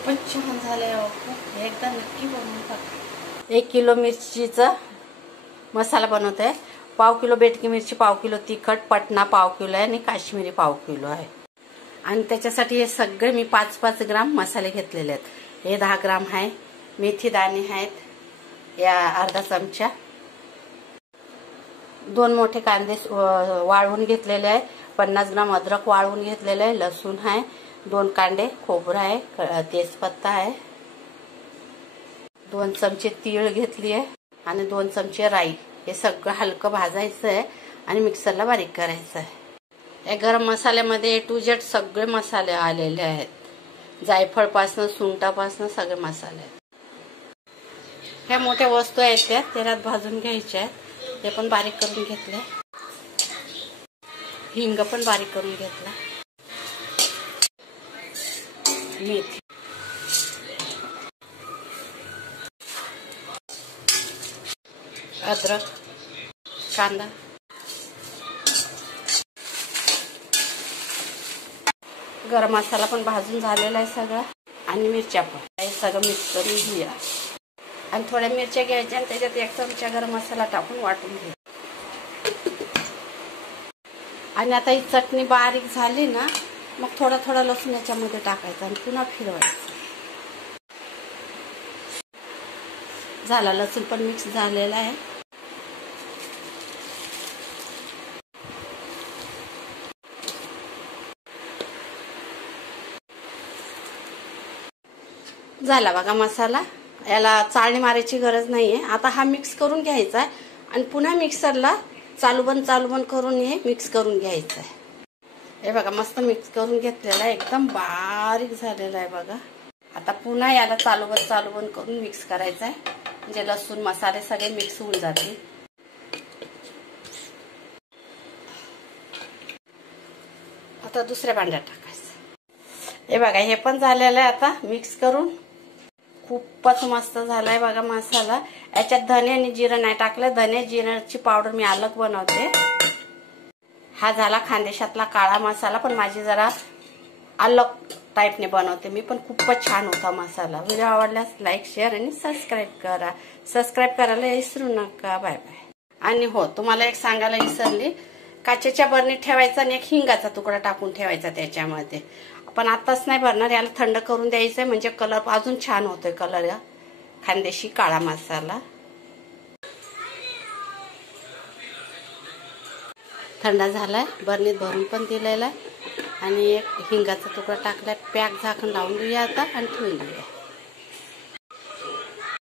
खूपच छान झालंय हो. एकदा नक्की बनवून बघा. 1 किलो मिरचीचा मसाला बनवते. पाव किलो बेटकी मिरची, पाव किलो तिखट, पटना पाव किलो आहे आणि काश्मीरी पाव किलो आहे. आणि त्याच्यासाठी हे सगळे मी 5-5 ग्राम मसाले घेतलेले आहेत. हे 10 ग्राम आहे. मेथी दाणे आहेत या अर्धा चमचा. 2 मोठे कांदे वाळवून घेतलेले आहे. 50 ग्राम अद्रक वाळवून घेतलेले आहे. लसूण आहे. 2 कांडे खोबरं आहे. तेजपत्ता आहे. 2 चमचे तीळ घेतली आहे आणि 2 चमचे राई. हे सगळं हलकं भाजायचं आहे आणि मिक्सरला बारीक करायचं आहे. या गरम मसाल्यामध्ये A to Z सगळे मसाले आलेले आहेत. जायफळपासनं सुंठापासनं सगळे मसाले आहेत. ह्या मोठ्या वस्तू आहेत त्या तेलात भाजून घ्यायच्या आहेत. हे पण बारीक करून घेतले. हिंग पण बारीक करून घेतला. मेथी, अद्रक, कांदा, गरम मसाला पण भाजून झालेला आहे सगळा आणि मिरच्या पण. हे सगळं मिक्स करून घेऊया आणि थोड्या मिरच्या घ्यायच्या आणि त्याच्यात 1 चमचा गरम मसाला टाकून वाटून घ्या. आणि आता ही चटणी बारीक झाली ना मग थोडा थोडा लसूण याच्यामध्ये टाकायचा आणि पुन्हा फिरवायचं. झाला, लसूण पण मिक्स झालेला आहे. झाला बघा मसाला. याला चाळणी मारायची गरज नाहीये. आता हा मिक्स करून घ्यायचा आहे आणि पुन्हा मिक्सरला चालू बंद करून हे मिक्स करून घ्यायचं आहे. हे बघा मस्त मिक्स करून घेतलेला आहे. एकदम बारीक झालेला आहे बघा. आता पुन्हा याला चालू बंद करून मिक्स करायचं आहे म्हणजे लसूण मसाले सगळे मिक्स होऊन जातील. आता दुसऱ्या भांड्यात टाकायचं. हे बघा हे पण झालेलं आहे. आता मिक्स करून खूपच मस्त झालाय बघा मसाला. याच्यात धने आणि जिरं नाही टाकलं. धने जिऱ्याची पावडर मी अलग बनवते. हा झाला खानदेशातला काळा मसाला, पण माझी जरा अलग टाईपने बनवते मी, पण खूपच छान होता मसाला. व्हिडिओ आवडल्यास लाईक, शेअर आणि सबस्क्राईब करा. सबस्क्राईब करायला विसरू नका. Bye bye. आणि हो, तुम्हाला एक सांगायला विसरली, काचेच्या बरणीत ठेवायचा आणि 1 हिंगाचा तुकडा टाकून ठेवायचा त्याच्यामध्ये. पण आताच नाही भरणार, याला थंड करून द्यायचंय म्हणजे कलर अजून छान होतोय. कलर या खानदेशी काळा मसाला थंड झालाय. बरणीत भरून पण दिलेला आहे आणि 1 हिंगाचा तुकडा टाकलाय. पॅक झाकण लावून घेऊया आता आणि ठेवून देऊया.